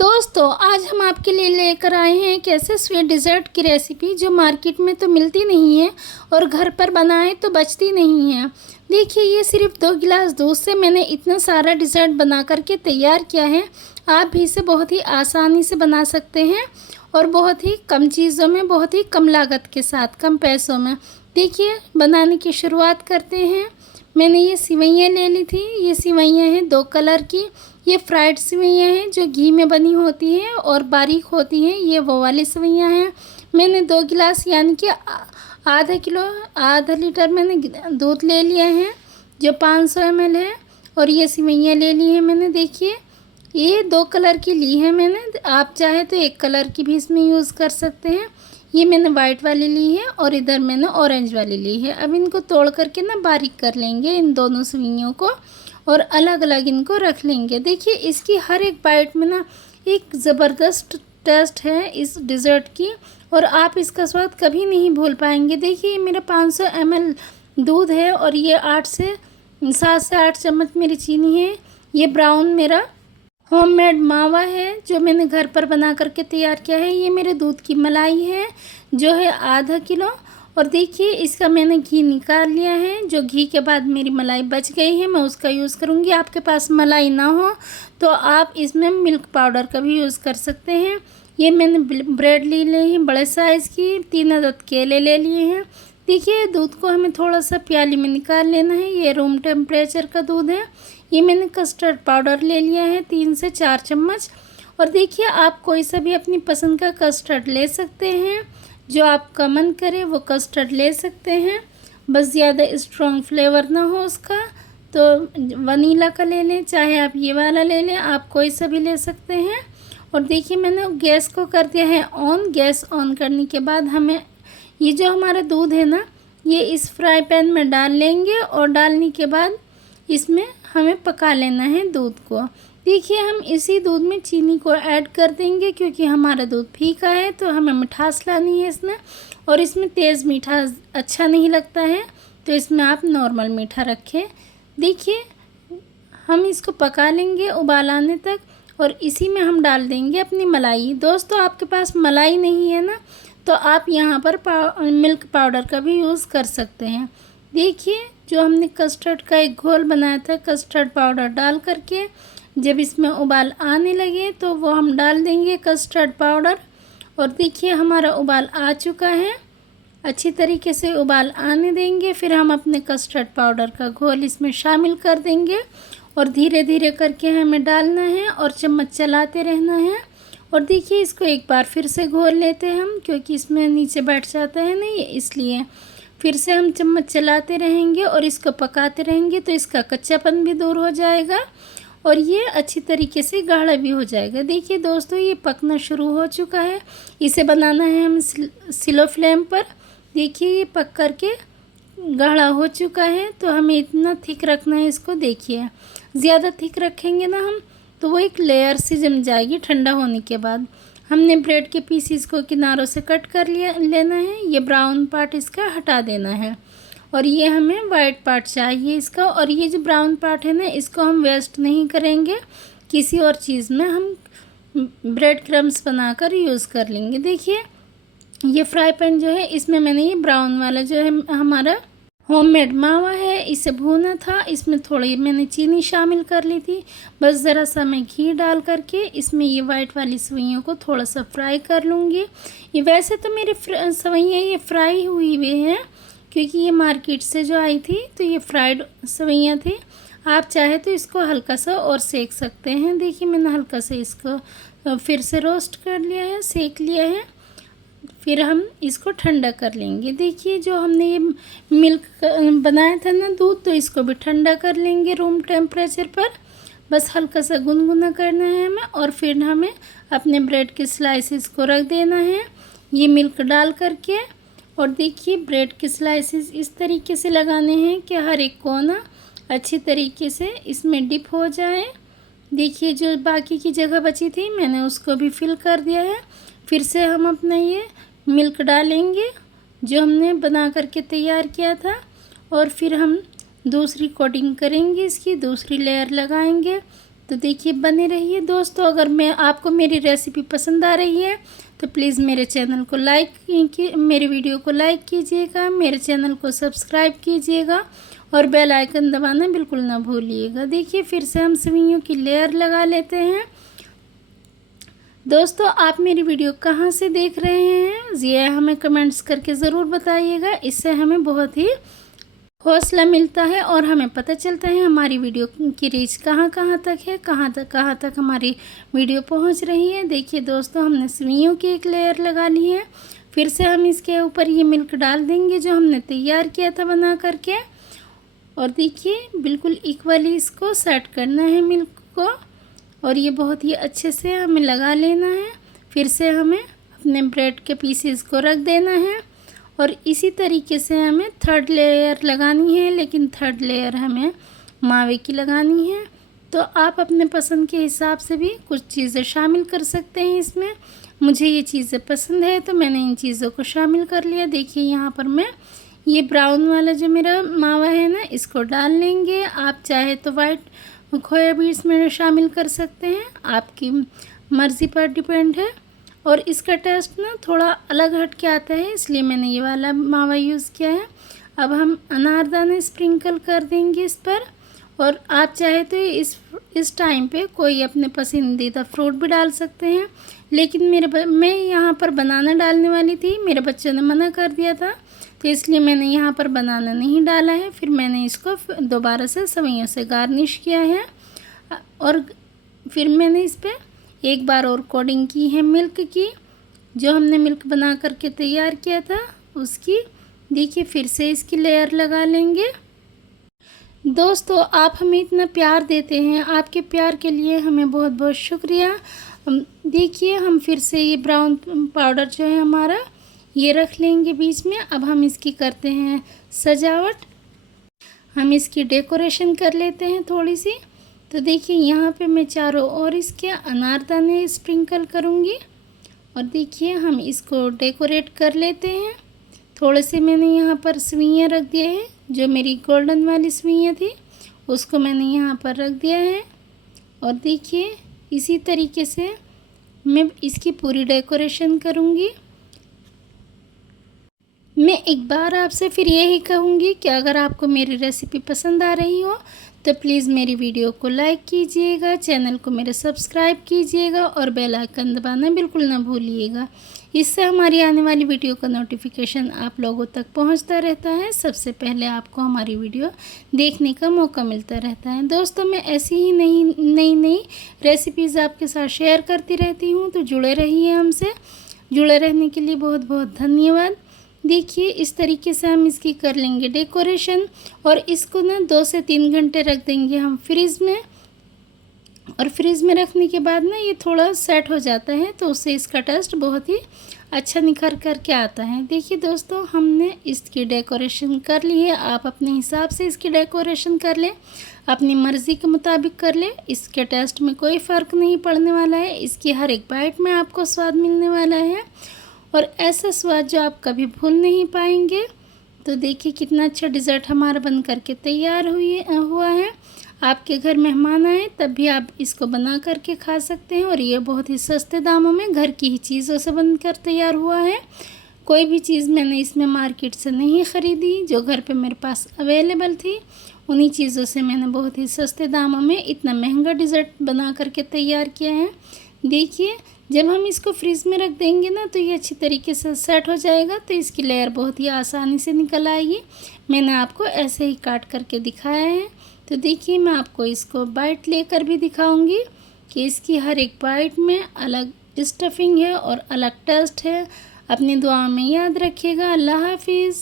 दोस्तों आज हम आपके लिए लेकर आए हैं एक ऐसे स्वीट डिज़र्ट की रेसिपी जो मार्केट में तो मिलती नहीं है और घर पर बनाएं तो बचती नहीं है। देखिए ये सिर्फ 2 गिलास दूध से मैंने इतना सारा डिज़र्ट बना करके तैयार किया है। आप भी इसे बहुत ही आसानी से बना सकते हैं और बहुत ही कम चीज़ों में, बहुत ही कम लागत के साथ, कम पैसों में। देखिए बनाने की शुरुआत करते हैं। मैंने ये सिवैयाँ ले ली थी। ये सिवैयाँ हैं 2 कलर की। ये फ्राइड सेवइयाँ हैं जो घी में बनी होती हैं और बारीक होती हैं, ये वो वाली सेवइयाँ हैं। मैंने 2 गिलास यानी कि आधा लीटर मैंने दूध ले लिया है जो 500 ml है। और ये सेवइयाँ ले ली हैं मैंने। देखिए ये 2 कलर की ली है मैंने, आप चाहे तो 1 कलर की भी इसमें यूज़ कर सकते हैं। ये मैंने वाइट वाली ली है और इधर मैंने ऑरेंज वाली ली है। अब इनको तोड़ करके ना बारीक कर लेंगे इन दोनों सेवइयों को और अलग अलग इनको रख लेंगे। देखिए इसकी हर एक बाइट में ना एक ज़बरदस्त टेस्ट है इस डिज़र्ट की और आप इसका स्वाद कभी नहीं भूल पाएंगे। देखिए मेरा 500 ml दूध है और ये 7 से 8 चम्मच मेरी चीनी है। ये ब्राउन मेरा होममेड मावा है जो मैंने घर पर बना करके तैयार किया है। ये मेरे दूध की मलाई है जो है आधा किलो। और देखिए इसका मैंने घी निकाल लिया है। जो घी के बाद मेरी मलाई बच गई है मैं उसका यूज़ करूँगी। आपके पास मलाई ना हो तो आप इसमें मिल्क पाउडर का भी यूज़ कर सकते हैं। ये मैंने ब्रेड ले ली है बड़े साइज़ की। 3 अदद केले ले लिए हैं। देखिए दूध को हमें थोड़ा सा प्याली में निकाल लेना है। ये रूम टेम्परेचर का दूध है। ये मैंने कस्टर्ड पाउडर ले लिया है 3 से 4 चम्मच। और देखिए आप कोई सा भी अपनी पसंद का कस्टर्ड ले सकते हैं, जो आपका मन करे वो कस्टर्ड ले सकते हैं। बस ज़्यादा स्ट्रॉन्ग फ्लेवर ना हो उसका तो वनीला का ले लें, चाहे आप ये वाला ले लें, आप कोई सा भी ले सकते हैं। और देखिए मैंने गैस को कर दिया है ऑन। गैस ऑन करने के बाद हमें ये जो हमारा दूध है ना ये इस फ्राई पैन में डाल लेंगे और डालने के बाद इसमें हमें पका लेना है दूध को। देखिए हम इसी दूध में चीनी को ऐड कर देंगे क्योंकि हमारा दूध फीका है तो हमें मिठास लानी है इसमें। और इसमें तेज़ मीठा अच्छा नहीं लगता है तो इसमें आप नॉर्मल मीठा रखें। देखिए हम इसको पका लेंगे उबाल आने तक और इसी में हम डाल देंगे अपनी मलाई। दोस्तों आपके पास मलाई नहीं है ना तो आप यहाँ पर मिल्क पाउडर का भी यूज़ कर सकते हैं। देखिए जो हमने कस्टर्ड का एक घोल बनाया था कस्टर्ड पाउडर डाल करके, जब इसमें उबाल आने लगे तो वो हम डाल देंगे कस्टर्ड पाउडर। और देखिए हमारा उबाल आ चुका है। अच्छी तरीके से उबाल आने देंगे, फिर हम अपने कस्टर्ड पाउडर का घोल इसमें शामिल कर देंगे और धीरे धीरे करके हमें डालना है और चम्मच चलाते रहना है। और देखिए इसको एक बार फिर से घोल लेते हैं हम क्योंकि इसमें नीचे बैठ जाता है ना ये, इसलिए फिर से हम चम्मच चलाते रहेंगे और इसको पकाते रहेंगे तो इसका कच्चापन भी दूर हो जाएगा और ये अच्छी तरीके से गाढ़ा भी हो जाएगा। देखिए दोस्तों ये पकना शुरू हो चुका है। इसे बनाना है हम स्लो फ्लेम पर। देखिए ये पक करके गाढ़ा हो चुका है तो हमें इतना थिक रखना है इसको। देखिए ज़्यादा थिक रखेंगे ना हम तो वो एक लेयर सी जम जाएगी। ठंडा होने के बाद हमने ब्रेड के पीसीस को किनारों से कट कर लेना है। ये ब्राउन पार्ट इसका हटा देना है और ये हमें वाइट पार्ट चाहिए इसका। और ये जो ब्राउन पार्ट है ना इसको हम वेस्ट नहीं करेंगे, किसी और चीज़ में हम ब्रेड क्रम्स बनाकर यूज़ कर लेंगे। देखिए ये फ्राई पैन जो है इसमें मैंने ये ब्राउन वाला जो है हमारा होममेड मावा है इसे भूना था। इसमें थोड़ी मैंने चीनी शामिल कर ली थी। बस ज़रा सा मैं घी डाल करके इसमें ये वाइट वाली सेवइयों को थोड़ा सा फ्राई कर लूँगी। ये वैसे तो मेरी सेवइयाँ ये फ्राई हुई हुई हैं क्योंकि ये मार्केट से जो आई थी तो ये फ्राइड सेवइयाँ थी। आप चाहे तो इसको हल्का सा और सेक सकते हैं। देखिए मैंने हल्का सा इसको फिर से रोस्ट कर लिया है, सेक लिया है। फिर हम इसको ठंडा कर लेंगे। देखिए जो हमने ये मिल्क बनाया था ना दूध तो इसको भी ठंडा कर लेंगे रूम टेम्परेचर पर। बस हल्का सा गुनगुना करना है हमें और फिर हमें अपने ब्रेड के स्लाइसेस को रख देना है ये मिल्क डाल करके। और देखिए ब्रेड के स्लाइसेस इस तरीके से लगाने हैं कि हर एक कोना अच्छी तरीके से इसमें डिप हो जाए। देखिए जो बाकी की जगह बची थी मैंने उसको भी फिल कर दिया है। फिर से हम अपना ये मिल्क डालेंगे जो हमने बना करके तैयार किया था और फिर हम दूसरी कोटिंग करेंगे, इसकी दूसरी लेयर लगाएंगे तो देखिए बने रहिए दोस्तों। अगर मैं आपको मेरी रेसिपी पसंद आ रही है तो प्लीज़ मेरे चैनल को मेरे वीडियो को लाइक कीजिएगा, मेरे चैनल को सब्सक्राइब कीजिएगा और बेल आइकन दबाना बिल्कुल ना भूलिएगा। देखिए फिर से हम सेवइयों की लेयर लगा लेते हैं। दोस्तों आप मेरी वीडियो कहाँ से देख रहे हैं ये हमें कमेंट्स करके ज़रूर बताइएगा। इससे हमें बहुत ही हौसला मिलता है और हमें पता चलता है हमारी वीडियो की रीच कहाँ तक है, कहाँ तक हमारी वीडियो पहुँच रही है। देखिए दोस्तों हमने सेवइयों की एक लेयर लगा ली है। फिर से हम इसके ऊपर ये मिल्क डाल देंगे जो हमने तैयार किया था बना करके। और देखिए बिल्कुल इक्वली इसको सेट करना है मिल्क को और ये बहुत ही अच्छे से हमें लगा लेना है। फिर से हमें अपने ब्रेड के पीसेस को रख देना है और इसी तरीके से हमें थर्ड लेयर लगानी है, लेकिन थर्ड लेयर हमें मावे की लगानी है। तो आप अपने पसंद के हिसाब से भी कुछ चीज़ें शामिल कर सकते हैं इसमें। मुझे ये चीज़ें पसंद है तो मैंने इन चीज़ों को शामिल कर लिया। देखिए यहाँ पर मैं ये ब्राउन वाला जो मेरा मावा है ना इसको डाल लेंगे। आप चाहे तो वाइट खोया भी इसमें शामिल कर सकते हैं, आपकी मर्ज़ी पर डिपेंड है। और इसका टेस्ट ना थोड़ा अलग हट के आता है, इसलिए मैंने ये वाला मावा यूज़ किया है। अब हम अनारदाने स्प्रिंकल कर देंगे इस पर। और आप चाहे तो इस टाइम पे कोई अपने पसंदीदा फ्रूट भी डाल सकते हैं, लेकिन मैं यहाँ पर बनाना डालने वाली थी, मेरे बच्चों ने मना कर दिया था तो इसलिए मैंने यहाँ पर बनाना नहीं डाला है। फिर मैंने इसको दोबारा से सेवइयों से गार्निश किया है और फिर मैंने इस पर एक बार और कोटिंग की है मिल्क की, जो हमने मिल्क बना करके तैयार किया था उसकी। देखिए फिर से इसकी लेयर लगा लेंगे। दोस्तों आप हमें इतना प्यार देते हैं, आपके प्यार के लिए हमें बहुत बहुत शुक्रिया। देखिए हम फिर से ये ब्राउन पाउडर जो है हमारा ये रख लेंगे बीच में। अब हम इसकी करते हैं सजावट, हम इसकी डेकोरेशन कर लेते हैं थोड़ी सी। तो देखिए यहाँ पे मैं चारों ओर इसके अनारदाने स्प्रिंकल करूँगी और देखिए हम इसको डेकोरेट कर लेते हैं। थोड़े से मैंने यहाँ पर सेवइयाँ रख दिए हैं, जो मेरी गोल्डन वाली सेवइयाँ थी उसको मैंने यहाँ पर रख दिया है। और देखिए इसी तरीके से मैं इसकी पूरी डेकोरेशन करूँगी। मैं एक बार आपसे फिर यही कहूँगी कि अगर आपको मेरी रेसिपी पसंद आ रही हो तो प्लीज़ मेरी वीडियो को लाइक कीजिएगा, चैनल को मेरे सब्सक्राइब कीजिएगा और बेल आइकन दबाना बिल्कुल ना भूलिएगा। इससे हमारी आने वाली वीडियो का नोटिफिकेशन आप लोगों तक पहुंचता रहता है, सबसे पहले आपको हमारी वीडियो देखने का मौका मिलता रहता है। दोस्तों मैं ऐसी ही नई रेसिपीज़ आपके साथ शेयर करती रहती हूँ, तो जुड़े रहिए हमसे। जुड़े रहने के लिए बहुत बहुत धन्यवाद। देखिए इस तरीके से हम इसकी कर लेंगे डेकोरेशन और इसको ना 2 से 3 घंटे रख देंगे हम फ्रिज में। और फ्रिज में रखने के बाद ना ये थोड़ा सेट हो जाता है तो उससे इसका टेस्ट बहुत ही अच्छा निखर कर के आता है। देखिए दोस्तों हमने इसकी डेकोरेशन कर ली है। आप अपने हिसाब से इसकी डेकोरेशन कर लें, अपनी मर्ज़ी के मुताबिक कर लें। इसके टेस्ट में कोई फ़र्क नहीं पड़ने वाला है, इसकी हर एक बाइट में आपको स्वाद मिलने वाला है और ऐसा स्वाद जो आप कभी भूल नहीं पाएंगे। तो देखिए कितना अच्छा डिज़र्ट हमारा बन करके तैयार हुआ है। आपके घर मेहमान आए तब भी आप इसको बना करके खा सकते हैं और ये बहुत ही सस्ते दामों में घर की ही चीज़ों से बनकर तैयार हुआ है। कोई भी चीज़ मैंने इसमें मार्केट से नहीं ख़रीदी, जो घर पे मेरे पास अवेलेबल थी उन्हीं चीज़ों से मैंने बहुत ही सस्ते दामों में इतना महंगा डिज़र्ट बना करके तैयार किया है। देखिए जब हम इसको फ्रीज़ में रख देंगे ना तो ये अच्छी तरीके से सेट हो जाएगा, तो इसकी लेयर बहुत ही आसानी से निकल आएगी। मैंने आपको ऐसे ही काट करके दिखाया है। तो देखिए मैं आपको इसको बाइट लेकर भी दिखाऊंगी कि इसकी हर एक बाइट में अलग स्टफिंग है और अलग टेस्ट है। अपनी दुआ में याद रखिएगा। अल्लाह हाफिज़।